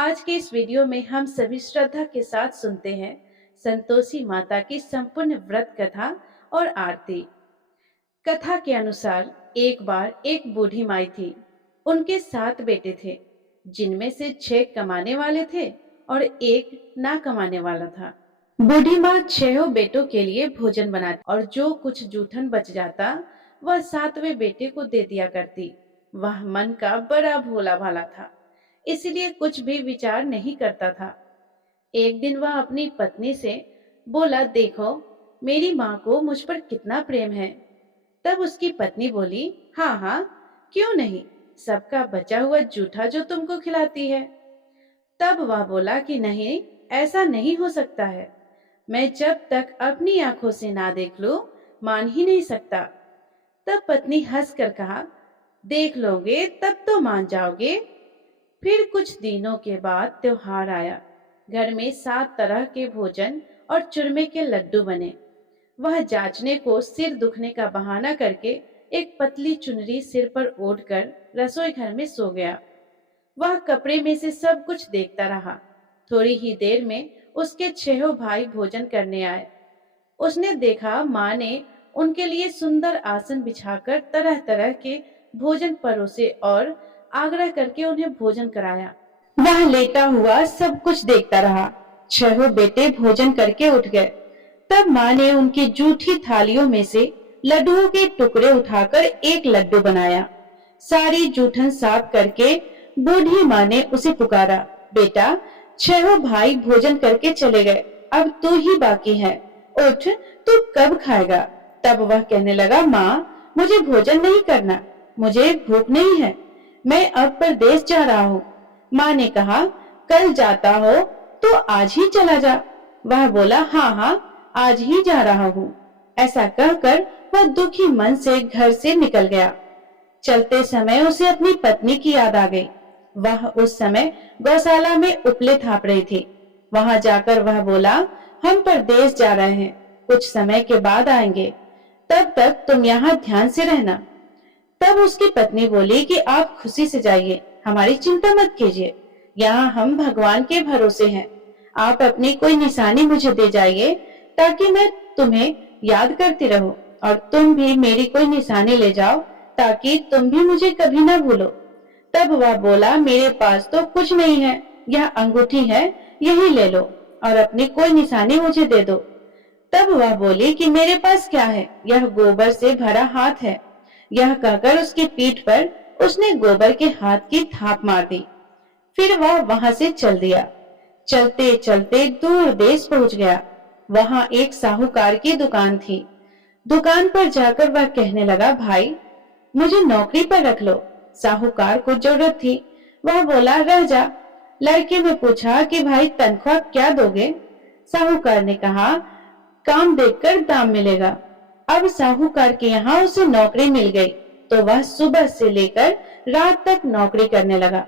आज के इस वीडियो में हम सभी श्रद्धा के साथ सुनते हैं संतोषी माता की संपूर्ण व्रत कथा और आरती। कथा के अनुसार एक बार एक बूढ़ी माई थी। उनके 7 बेटे थे, जिनमें से 6 कमाने वाले थे और एक ना कमाने वाला था। बूढ़ी माँ 6 बेटों के लिए भोजन बनाती और जो कुछ जूठन बच जाता वह 7वें बेटे को दे दिया करती। वह मन का बड़ा भोला भाला था, इसलिए कुछ भी विचार नहीं करता था। एक दिन वह अपनी पत्नी से बोला, देखो मेरी माँ को मुझ पर कितना प्रेम है। तब उसकी पत्नी बोली, हाँ हाँ, क्यों नहीं, सबका बचा हुआ जूठा जो तुमको खिलाती है। तब वह बोला कि नहीं, ऐसा नहीं हो सकता है। मैं जब तक अपनी आंखों से ना देख लूं, मान ही नहीं सकता। तब पत्नी हंसकर कहा, देख लोगे तब तो मान जाओगे। फिर कुछ दिनों के बाद त्योहार आया। घर में 7 तरह के भोजन और चूरमे के लड्डू बने। वह जांचने को सिर दुखने का बहाना करके एक पतली चुनरी सिर पर ओढ़कर रसोई घर में सो गया। वह कपड़े में से सब कुछ देखता रहा। थोड़ी ही देर में उसके 6 भाई भोजन करने आए। उसने देखा माँ ने उनके लिए सुंदर आसन बिछाकर तरह तरह के भोजन परोसे और आग्रह करके उन्हें भोजन कराया। वह लेटा हुआ सब कुछ देखता रहा। 6 बेटे भोजन करके उठ गए। तब माँ ने उनकी जूठी थालियों में से लड्डुओं के टुकड़े उठाकर एक लड्डू बनाया। सारी जूठन साफ करके बूढ़ी माँ ने उसे पुकारा, बेटा 6 भाई भोजन करके चले गए, अब तू ही बाकी है, उठ, तू कब खाएगा। तब वह कहने लगा, माँ मुझे भोजन नहीं करना, मुझे भूख नहीं है, मैं अब परदेश जा रहा हूँ। माँ ने कहा, कल जाता हो तो आज ही चला जा। वह बोला, हाँ हाँ, आज ही जा रहा हूँ। ऐसा कहकर वह दुखी मन से घर से निकल गया। चलते समय उसे अपनी पत्नी की याद आ गई। वह उस समय गौशाला में उपले थाप रही थी। वहां जाकर वह बोला, हम परदेश जा रहे हैं, कुछ समय के बाद आएंगे, तब तक तुम यहाँ ध्यान से रहना। तब उसकी पत्नी बोली कि आप खुशी से जाइए, हमारी चिंता मत कीजिए, यहाँ हम भगवान के भरोसे हैं। आप अपनी कोई निशानी मुझे दे जाइए ताकि मैं तुम्हें याद करती रहूं, और तुम भी मेरी कोई निशानी ले जाओ ताकि तुम भी मुझे कभी ना भूलो। तब वह बोला, मेरे पास तो कुछ नहीं है, यह अंगूठी है, यही ले लो और अपनी कोई निशानी मुझे दे दो। तब वह बोली कि मेरे पास क्या है, यह गोबर से भरा हाथ है। यह कहकर उसकी पीठ पर उसने गोबर के हाथ की थाप मार दी। फिर वह वहां से चल दिया। चलते चलते दूर देश पहुंच गया। वहां एक साहूकार की दुकान थी। दुकान पर जाकर वह कहने लगा, भाई मुझे नौकरी पर रख लो। साहूकार को जरूरत थी। वह बोला, रह जा। लड़के ने पूछा कि भाई तनख्वाह क्या दोगे। साहूकार ने कहा, काम देखकर दाम मिलेगा। अब साहूकार के यहाँ उसे नौकरी मिल गई तो वह सुबह से लेकर रात तक नौकरी करने लगा।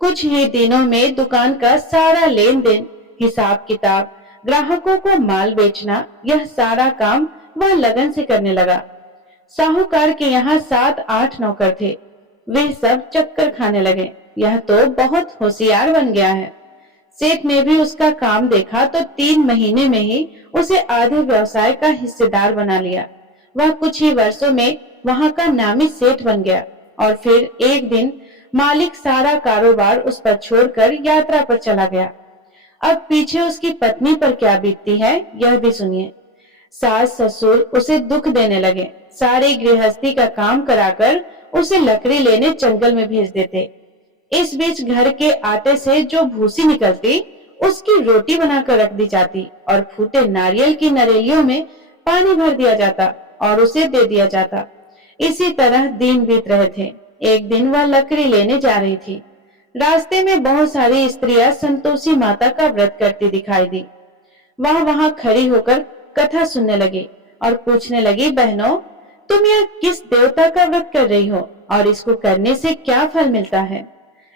कुछ ही दिनों में दुकान का सारा लेन देन, हिसाब किताब, ग्राहकों को माल बेचना, यह सारा काम वह लगन से करने लगा। साहूकार के यहाँ 7-8 नौकर थे। वे सब चक्कर खाने लगे, यह तो बहुत होशियार बन गया है। सेठ ने भी उसका काम देखा तो 3 महीने में ही उसे आधे व्यवसाय का हिस्सेदार बना लिया। वह कुछ ही वर्षों में वहां का नामी सेठ बन गया। और फिर एक दिन मालिक सारा कारोबार उस पर छोड़कर यात्रा पर चला गया। अब पीछे उसकी पत्नी पर क्या बीतती है, यह भी सुनिए। सास ससुर उसे दुख देने लगे। सारे गृहस्थी का काम कराकर उसे लकड़ी लेने जंगल में भेज देते। इस बीच घर के आटे से जो भूसी निकलती, उसकी रोटी बनाकर रख दी जाती और फूटे नारियल की नरेलियों में पानी भर दिया जाता और उसे दे दिया जाता। इसी तरह दिन बीत रहे थे। एक दिन वह लकड़ी लेने जा रही थी। रास्ते में बहुत सारी स्त्रियां संतोषी माता का व्रत करती दिखाई दी। वह वहां खड़ी होकर कथा सुनने लगी और पूछने लगी, बहनों तुम यह किस देवता का व्रत कर रही हो और इसको करने से क्या फल मिलता है?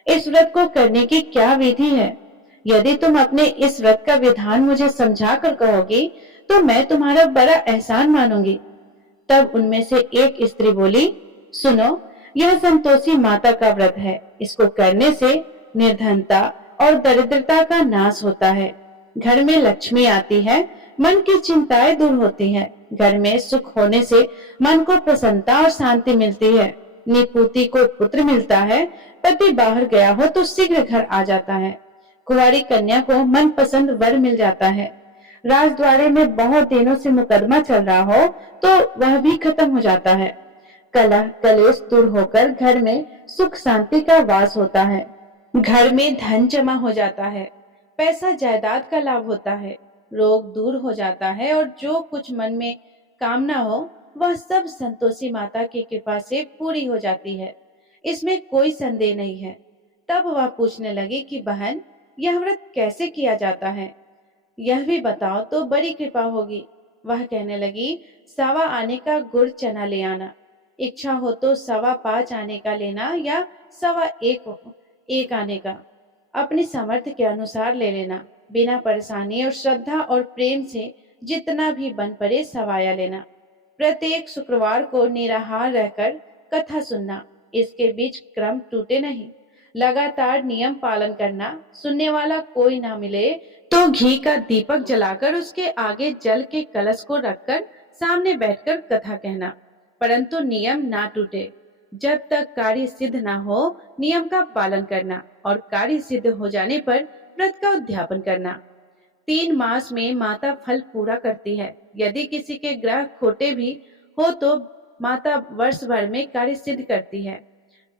इस व्रत को करने की क्या विधि है? यदि तुम अपने इस व्रत का विधान मुझे समझा कर कहोगी तो मैं तुम्हारा बड़ा एहसान मानूंगी। तब उनमें से एक स्त्री बोली, सुनो, यह संतोषी माता का व्रत है। इसको करने से निर्धनता और दरिद्रता का नाश होता है। घर में लक्ष्मी आती है, मन की चिंताएं दूर होती है। घर में सुख होने से मन को प्रसन्नता और शांति मिलती है। निपुति को पुत्र मिलता है, पति बाहर गया हो तो शीघ्र घर आ जाता है। कुंवारी कन्या को मनपसंद वर मिल जाता है। राजद्वारे में बहुत दिनों से मुकदमा चल रहा हो तो वह भी खत्म हो जाता है। कलह कलेश दूर होकर घर में सुख शांति का वास होता है। घर में धन जमा हो जाता है, पैसा जायदाद का लाभ होता है, रोग दूर हो जाता है और जो कुछ मन में कामना हो वह सब संतोषी माता की कृपा से पूरी हो जाती है। इसमें कोई संदेह नहीं है। तब वह पूछने लगी कि बहन, यह व्रत कैसे किया जाता है, यह भी बताओ तो बड़ी कृपा होगी। वह कहने लगी, 1.25 आने का गुड़ चना ले आना, इच्छा हो तो 5.25 आने का लेना या 1.25 आने का, अपनी सामर्थ्य के अनुसार ले लेना। बिना परेशानी और श्रद्धा और प्रेम से जितना भी बन पड़े सवाया लेना। प्रत्येक शुक्रवार को निराहार रहकर कथा सुनना, इसके बीच क्रम टूटे नहीं। लगातार नियम पालन करना। सुनने वाला कोई ना मिले तो घी का दीपक जलाकर उसके आगे जल के कलश को रखकर सामने बैठकर कथा कहना, परंतु नियम ना टूटे। जब तक कार्य सिद्ध ना हो नियम का पालन करना और कार्य सिद्ध हो जाने पर व्रत का उद्यापन करना। 3 मास में माता फल पूरा करती है। यदि किसी के ग्रह खोटे भी हो तो माता वर्ष भर में कार्य सिद्ध करती है।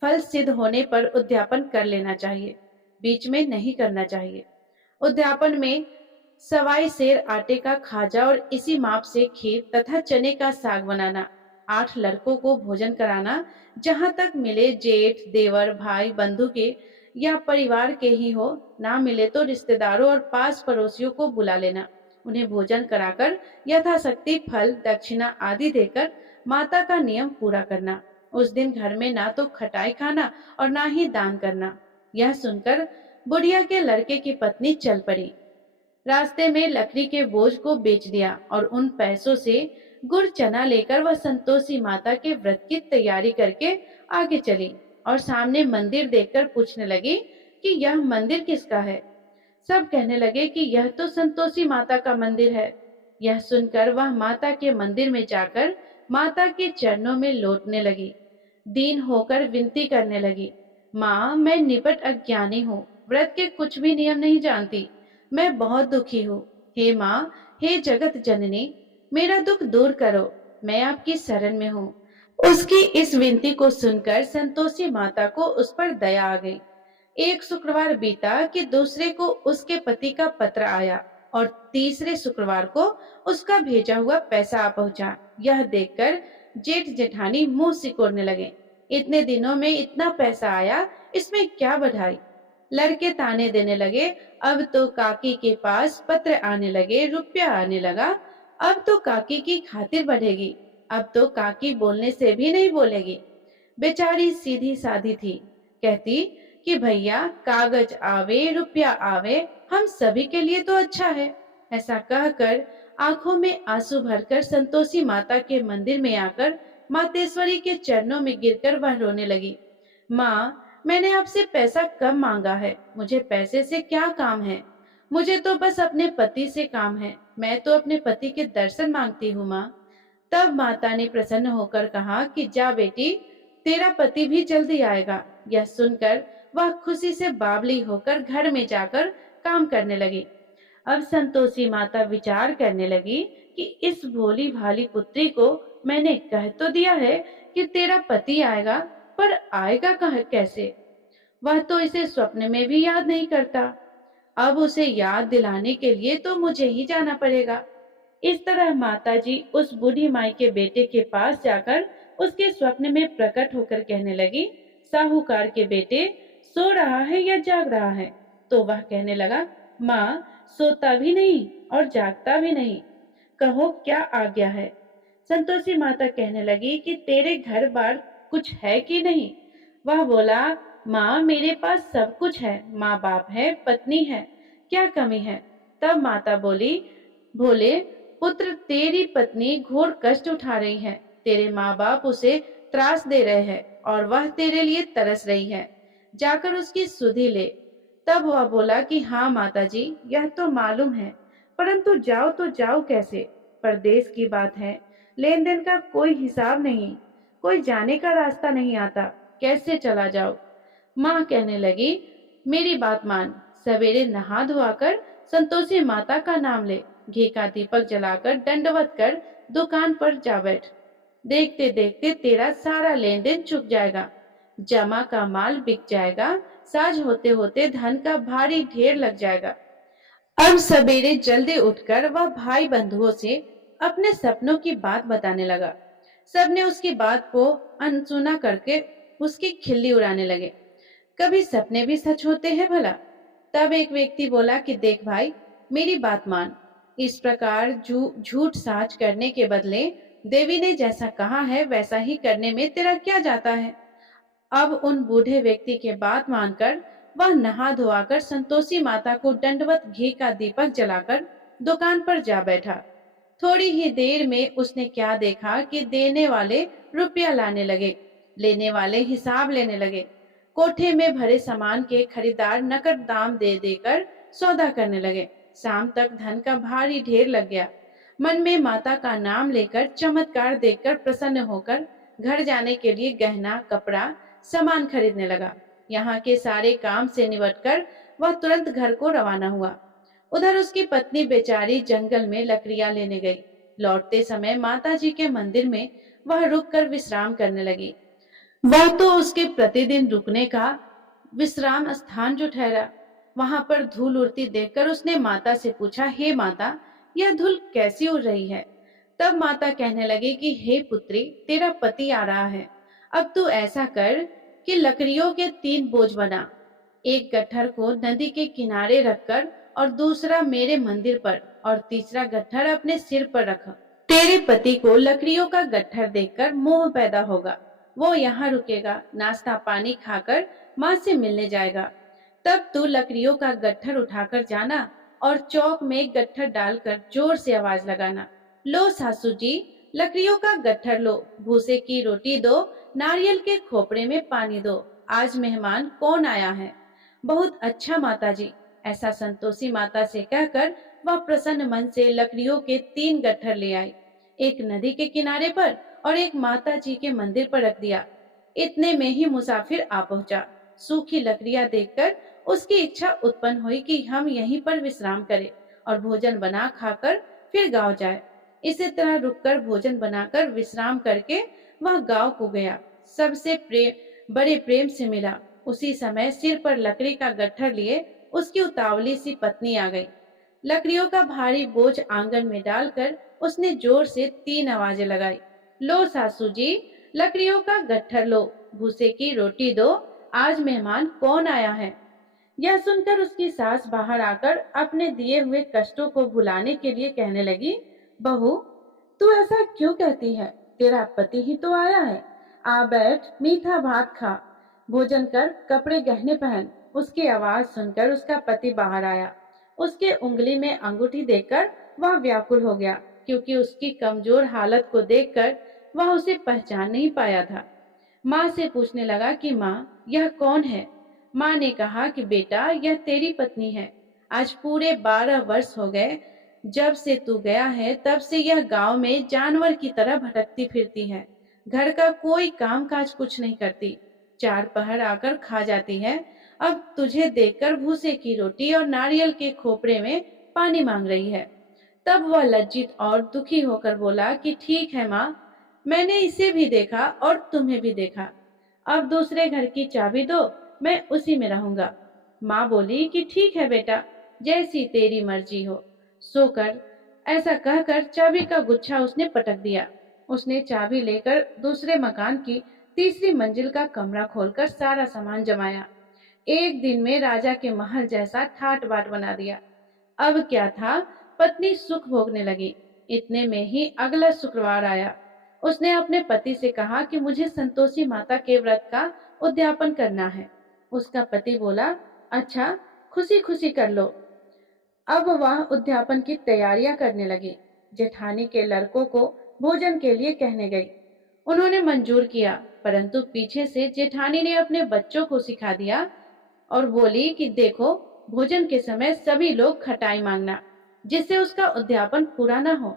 फल सिद्ध होने पर उद्यापन कर लेना चाहिए, बीच में नहीं करना चाहिए। उद्यापन में सवाई सेर आटे का खाजा और इसी माप से खीर तथा चने का साग बनाना, 8 लड़कों को भोजन कराना, जहां तक मिले जेठ देवर भाई बंधु के या परिवार के ही हो, ना मिले तो रिश्तेदारों और पास पड़ोसियों को बुला लेना। उन्हें भोजन कराकर यथाशक्ति फल दक्षिणा आदि देकर माता का नियम पूरा करना। उस दिन घर में ना तो खटाई खाना और ना ही दान करना। यह सुनकर बुढ़िया के लड़के की पत्नी चल पड़ी। रास्ते में लकड़ी के बोझ को बेच दिया और उन पैसों से गुड़ चना लेकर वह संतोषी माता के व्रत की तैयारी करके आगे चली और सामने मंदिर देखकर पूछने लगी कि यह मंदिर किसका है। सब कहने लगे कि यह तो संतोषी माता का मंदिर है। यह सुनकर वह माता के मंदिर में जाकर माता के चरणों में लौटने लगी। दीन होकर विनती करने लगी, माँ, मैं निपट अज्ञानी हूँ, व्रत के कुछ भी नियम नहीं जानती, मैं बहुत दुखी हूँ। हे माँ, हे जगत जननी, मेरा दुख दूर करो, मैं आपकी शरण में हूँ। उसकी इस विनती को सुनकर संतोषी माता को उस पर दया आ गई। एक शुक्रवार बीता कि दूसरे को उसके पति का पत्र आया और तीसरे शुक्रवार को उसका भेजा हुआ पैसा आ पहुंचा। यह देखकर जेठ जेठानी मुंह सिकोड़ने लगे। इतने दिनों में इतना पैसा आया, इसमें क्या बधाई। लड़के ताने देने लगे, अब तो काकी के पास पत्र आने लगे, रुपया आने लगा, अब तो काकी की खातिर बढ़ेगी, अब तो काकी बोलने से भी नहीं बोलेगी। बेचारी सीधी साधी थी, कहती कि भैया कागज आवे रुपया आवे, हम सभी के लिए तो अच्छा है। ऐसा कहकर आंखों में आंसू भरकर संतोषी माता के मंदिर में आकर मातेश्वरी के चरणों में गिरकर वह रोने लगी। माँ, मैंने आपसे पैसा कब मांगा है, मुझे पैसे से क्या काम है, मुझे तो बस अपने पति से काम है, मैं तो अपने पति के दर्शन मांगती हूँ माँ। तब माता ने प्रसन्न होकर कहा कि जा बेटी, तेरा पति भी जल्दी आएगा। यह सुनकर वह खुशी से बावली होकर घर में जाकर काम करने लगी। अब संतोषी माता विचार करने लगी कि इस भोली भाली पुत्री को मैंने कह तो दिया है कि तेरा पति आएगा, पर आएगा कहाँ कैसे। वह तो इसे स्वप्न में भी याद नहीं करता। अब उसे याद दिलाने के लिए तो मुझे ही जाना पड़ेगा। इस तरह माताजी उस बूढ़ी माई के बेटे के पास जाकर उसके स्वप्न में प्रकट होकर कहने लगी, साहूकार के बेटे सो रहा है या जाग रहा है। तो वह कहने लगा, माँ, सोता भी नहीं और जागता भी नहीं, कहो क्या आज्ञा है। संतोषी माता कहने लगी कि तेरे घर बार कुछ है कि नहीं। वह बोला, माँ, मेरे पास सब कुछ है, माँ बाप है, पत्नी है, क्या कमी है। तब माता बोली, भोले पुत्र, तेरी पत्नी घोर कष्ट उठा रही है, तेरे माँ बाप उसे त्रास दे रहे हैं और वह तेरे लिए तरस रही है, जाकर उसकी सुधि ले। तब वह बोला कि हाँ माताजी, यह तो मालूम है, परंतु जाओ तो जाओ कैसे? परदेश की बात है, लेन देन का कोई हिसाब नहीं, कोई जाने का रास्ता नहीं आता, कैसे चला जाओ? माँ कहने लगी, मेरी बात मान, सवेरे नहा धोआकर संतोषी माता का नाम ले, घी का दीपक जलाकर दंडवत कर दुकान पर जा बैठ। देखते देखते तेरा सारा लेन देन चुक जाएगा, जमा का माल बिक जाएगा, साझ होते होते धन का भारी ढेर लग जाएगा। अब सवेरे जल्दी उठकर वह भाई बंधुओं से अपने सपनों की बात बताने लगा। सबने उसकी बात को अनसुना करके उसकी खिल्ली उड़ाने लगे। कभी सपने भी सच होते हैं भला? तब एक व्यक्ति बोला कि देख भाई, मेरी बात मान, इस प्रकार झूठ साच करने के बदले देवी ने जैसा कहा है वैसा ही करने में तेरा क्या जाता है? अब उन बूढ़े व्यक्ति के बात मानकर वह नहा धोआकर संतोषी माता को दंडवत घी का दीपक जलाकर दुकान पर जा बैठा। थोड़ी ही देर में उसने क्या देखा कि देने वाले रुपया लाने लगे, लेने वाले हिसाब लेने लगे। कोठे में भरे सामान के खरीदार नकद दाम दे देकर सौदा करने लगे। शाम तक धन का भारी ढेर लग गया। मन में माता का नाम लेकर चमत्कार देखकर प्रसन्न होकर घर जाने के लिए गहना कपड़ा सामान खरीदने लगा। यहाँ के सारे काम से निपटकर वह तुरंत घर को रवाना हुआ। उधर उसकी पत्नी बेचारी जंगल में लकड़ियां लेने गई। लौटते समय माता जी के मंदिर में वह रुककर विश्राम करने लगी। वह तो उसके प्रतिदिन रुकने का विश्राम स्थान जो ठहरा। वहां पर धूल उड़ती देखकर उसने माता से पूछा, हे माता, यह धूल कैसी उड़ रही है? तब माता कहने लगी कि हे पुत्री, तेरा पति आ रहा है। अब तू ऐसा कर कि लकड़ियों के 3 बोझ बना, एक गट्ठर को नदी के किनारे रखकर और दूसरा मेरे मंदिर पर और तीसरा गट्ठर अपने सिर पर रख। तेरे पति को लकड़ियों का गट्ठर देखकर मोह पैदा होगा। वो यहाँ रुकेगा, नाश्ता पानी खाकर माँ से मिलने जाएगा। तब तू लकड़ियों का गट्ठर उठाकर जाना और चौक में गट्ठर डालकर जोर से आवाज लगाना, लो सासू जी, लकड़ियों का गट्ठर लो, भूसे की रोटी दो, नारियल के खोपड़े में पानी दो, आज मेहमान कौन आया है? बहुत अच्छा माताजी, ऐसा संतोषी माता से कहकर वह प्रसन्न मन से लकड़ियों के 3 गट्ठर ले आई। एक नदी के किनारे पर और एक माता जी के मंदिर पर रख दिया। इतने में ही मुसाफिर आ पहुंचा। सूखी लकड़ियां देखकर उसकी इच्छा उत्पन्न हुई कि हम यहीं पर विश्राम करें और भोजन बना खाकर फिर गांव जाए। इसी तरह रुककर भोजन बनाकर विश्राम करके वह गांव को गया। सबसे बड़े प्रेम से मिला। उसी समय सिर पर लकड़ी का गट्ठर लिए उसकी उतावली सी पत्नी आ गई। लकड़ियों का भारी बोझ आंगन में डालकर उसने जोर से 3 आवाजें लगाई, लो सासू जी, लकड़ियों का गट्ठर लो, भूसे की रोटी दो, आज मेहमान कौन आया है? यह सुनकर उसकी सास बाहर आकर अपने दिए हुए कष्टों को भुलाने के लिए कहने लगी, बहू, तू ऐसा क्यों कहती है? तेरा पति ही तो आया है। आ बैठ, मीठा भात खा, भोजन कर, कपड़े गहने पहन। उसकी आवाज सुनकर उसका पति बाहर आया। उसके उंगली में अंगूठी देखकर वह व्याकुल हो गया, क्योंकि उसकी कमजोर हालत को देखकर वह उसे पहचान नहीं पाया था। माँ से पूछने लगा कि माँ, यह कौन है? माँ ने कहा कि बेटा, यह तेरी पत्नी है। आज पूरे 12 वर्ष हो गए जब से तू गया है, तब से यह गांव में जानवर की तरह भटकती फिरती है। घर का कोई काम काज कुछ नहीं करती, 4 पहर आकर खा जाती है। अब तुझे देखकर भूसे की रोटी और नारियल के खोपड़े में पानी मांग रही है। तब वह लज्जित और दुखी होकर बोला कि ठीक है माँ, मैंने इसे भी देखा और तुम्हें भी देखा। अब दूसरे घर की चाबी दो, मैं उसी में रहूंगा। माँ बोली कि ठीक है बेटा, जैसी तेरी मर्जी हो, सो कर। ऐसा कहकर चाबी का गुच्छा उसने पटक दिया। उसने चाबी लेकर दूसरे मकान की तीसरी मंजिल का कमरा खोलकर सारा सामान जमाया। एक दिन में राजा के महल जैसा ठाट बाट बना दिया। अब क्या था, पत्नी सुख भोगने लगी। इतने में ही अगला शुक्रवार आया। उसने अपने पति से कहा कि मुझे संतोषी माता के व्रत का उद्यापन करना है। उसका पति बोला, अच्छा, खुशी खुशी कर लो। अब वह उद्यापन की तैयारियां करने लगी। जेठानी के लड़कों को भोजन के लिए कहने गई। उन्होंने मंजूर किया, परंतु पीछे से जेठानी ने अपने बच्चों को सिखा दिया और बोली कि देखो, भोजन के समय सभी लोग खटाई मांगना, जिससे उसका उद्यापन पूरा न हो।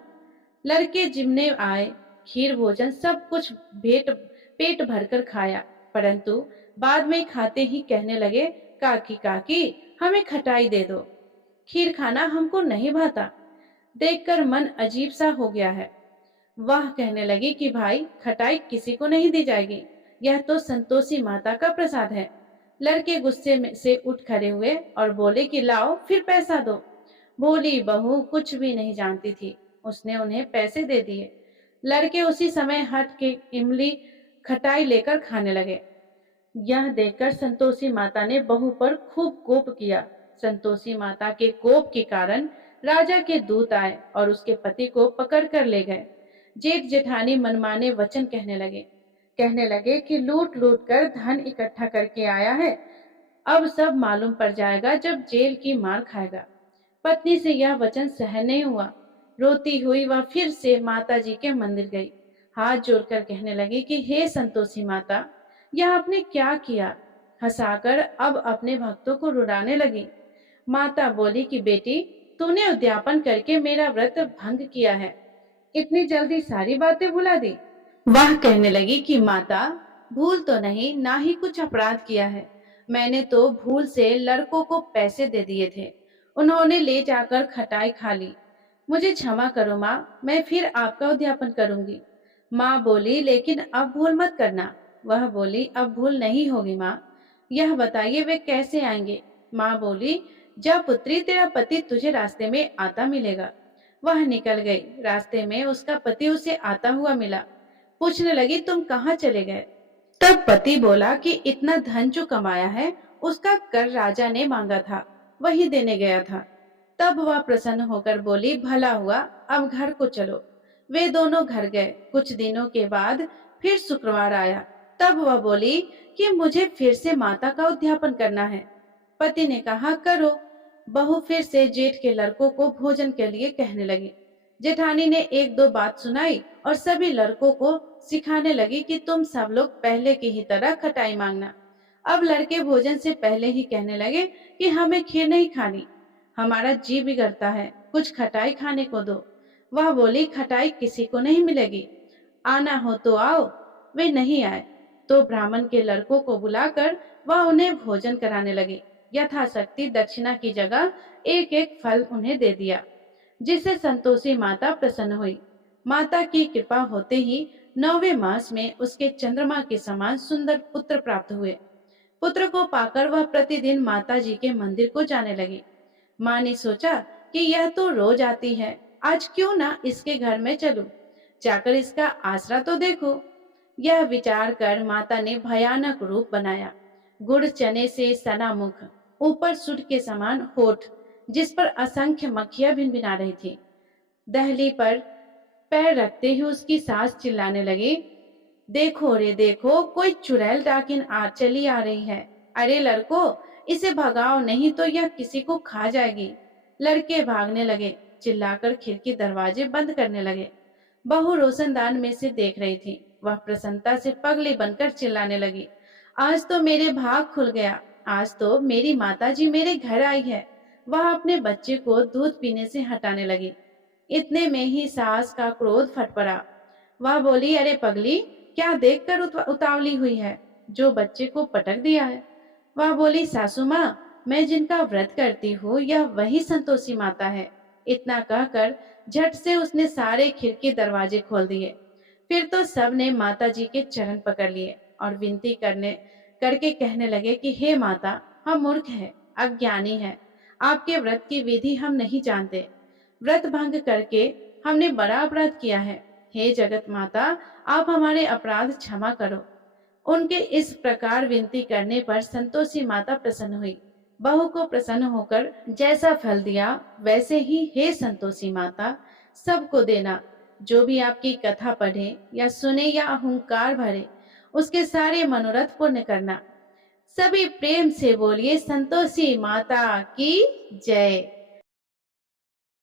लड़के जिमने आए, खीर भोजन सब कुछ भेंट पेट भरकर खाया, परंतु बाद में खाते ही कहने लगे, काकी काकी, हमें खटाई दे दो, खीर खाना हमको नहीं भाता। देखकर मन अजीब सा हो गया है। वह कहने लगी कि भाई, खटाई किसी को नहीं दी जाएगी, यह तो संतोषी माता का प्रसाद है। लड़के गुस्से में से उठ खड़े हुए और बोले कि लाओ फिर पैसा दो। भोली बहू कुछ भी नहीं जानती थी, उसने उन्हें पैसे दे दिए। लड़के उसी समय हट के इमली खटाई लेकर खाने लगे। यह देखकर संतोषी माता ने बहू पर खूब कोप किया। संतोषी माता के कोप के कारण राजा के दूत आए और उसके पति को पकड़ कर ले गए। जेठ जेठानी मनमाने वचन कहने लगे कि लूट लूट कर धन इकट्ठा करके आया है, अब सब मालूम पड़ जाएगा जब जेल की मार खाएगा। पत्नी से यह वचन सहन नहीं हुआ। रोती हुई वह फिर से माता जी के मंदिर गई। हाथ जोड़कर कहने लगी कि हे संतोषी माता, यह आपने क्या किया। हंसाकर अब अपने भक्तों को रुलाने लगी। माता बोली कि बेटी, तूने उद्यापन करके मेरा व्रत भंग किया है, इतनी जल्दी सारी बातें भुला दी। वह कहने लगी कि माता, भूल तो नहीं, ना ही कुछ अपराध किया है। मैंने तो भूल से लड़कों को पैसे दे दिए थे, उन्होंने ले जाकर खटाई खा ली। मुझे क्षमा करो माँ, मैं फिर आपका उद्यापन करूंगी। माँ बोली, लेकिन अब भूल मत करना। वह बोली, अब भूल नहीं होगी माँ। यह बताइए वे कैसे आएंगे। माँ बोली, जा पुत्री, तेरा पति तुझे रास्ते में आता मिलेगा। वह निकल गई। रास्ते में उसका पति उसे आता हुआ मिला। पूछने लगी, तुम कहाँ चले गए। तब पति बोला कि इतना धन जो कमाया है, उसका कर राजा ने मांगा था, वही देने गया था। तब वह प्रसन्न होकर बोली, भला हुआ, अब घर को चलो। वे दोनों घर गए। कुछ दिनों के बाद फिर शुक्रवार आया। तब वह बोली कि मुझे फिर से माता का उद्यापन करना है। पति ने कहा, करो। बहू फिर से जेठ के लड़कों को भोजन के लिए कहने लगी। जेठानी ने एक दो बात सुनाई और सभी लड़कों को सिखाने लगी कि तुम सब लोग पहले की ही तरह खटाई मांगना। अब लड़के भोजन से पहले ही कहने लगे कि हमें खीर नहीं खानी, हमारा जी बिगड़ता है, कुछ खटाई खाने को दो। वह बोली, खटाई किसी को नहीं मिलेगी, आना हो तो आओ। वे नहीं आए तो ब्राह्मण के लड़कों को बुलाकर वह उन्हें भोजन कराने लगी। यथाशक्ति दक्षिणा की जगह एक एक फल उन्हें दे दिया, जिससे संतोषी माता प्रसन्न हुई। माता की कृपा होते ही 9वें मास में उसके चंद्रमा के समान सुंदर पुत्र प्राप्त हुए। पुत्र को पाकर वह प्रतिदिन माता जी के मंदिर को जाने लगी। माँ ने सोचा कि यह तो रोज आती है, आज क्यों ना इसके घर में चलूं, जाकर इसका आसरा तो देखो। यह विचार कर माता ने भयानक रूप बनाया। गुड़ चने से सना मुख, ऊपर सुट के समान होठ, जिस पर असंख्य मक्खियां भिनभिना रही थी। दहली पर पैर रखते ही उसकी सास चिल्लाने लगी, देखो रे देखो, कोई चुड़ैल डाकिन चली आ रही है। अरे लड़को, इसे भगाओ, नहीं तो यह किसी को खा जाएगी। लड़के भागने लगे, चिल्लाकर खिड़की दरवाजे बंद करने लगे। बहू रोशनदान में से देख रही थी। वह प्रसन्नता से पगली बनकर चिल्लाने लगी, आज तो मेरे भाग खुल गया, आज तो मेरी माताजी मेरे घर आई है। वह अपने बच्चे को दूध पीने से हटाने लगी। इतने में ही सास का क्रोध फट पड़ा। वह बोली, अरे पगली, क्या देखकर उतावली हुई है, जो बच्चे को पटक दिया है। वह बोली, सासू माँ, मैं जिनका व्रत करती हूँ, यह वही संतोषी माता है। इतना कहकर झट से उसने सारे खिड़की दरवाजे खोल दिए। फिर तो सब ने माता जी के चरण पकड़ लिए और विनती करके कहने लगे कि हे माता, हम मूर्ख हैं, अज्ञानी हैं, आपके व्रत की विधि हम नहीं जानते, व्रत भंग करके हमने बड़ा अपराध किया है। हे जगत माता, आप हमारे अपराध क्षमा करो। उनके इस प्रकार विनती करने पर संतोषी माता प्रसन्न हुई। बहू को प्रसन्न होकर जैसा फल दिया, वैसे ही हे संतोषी माता सबको देना। जो भी आपकी कथा पढ़े या सुने या अहंकार भरे, उसके सारे मनोरथ पूर्ण करना। सभी प्रेम से बोलिए, संतोषी माता की जय।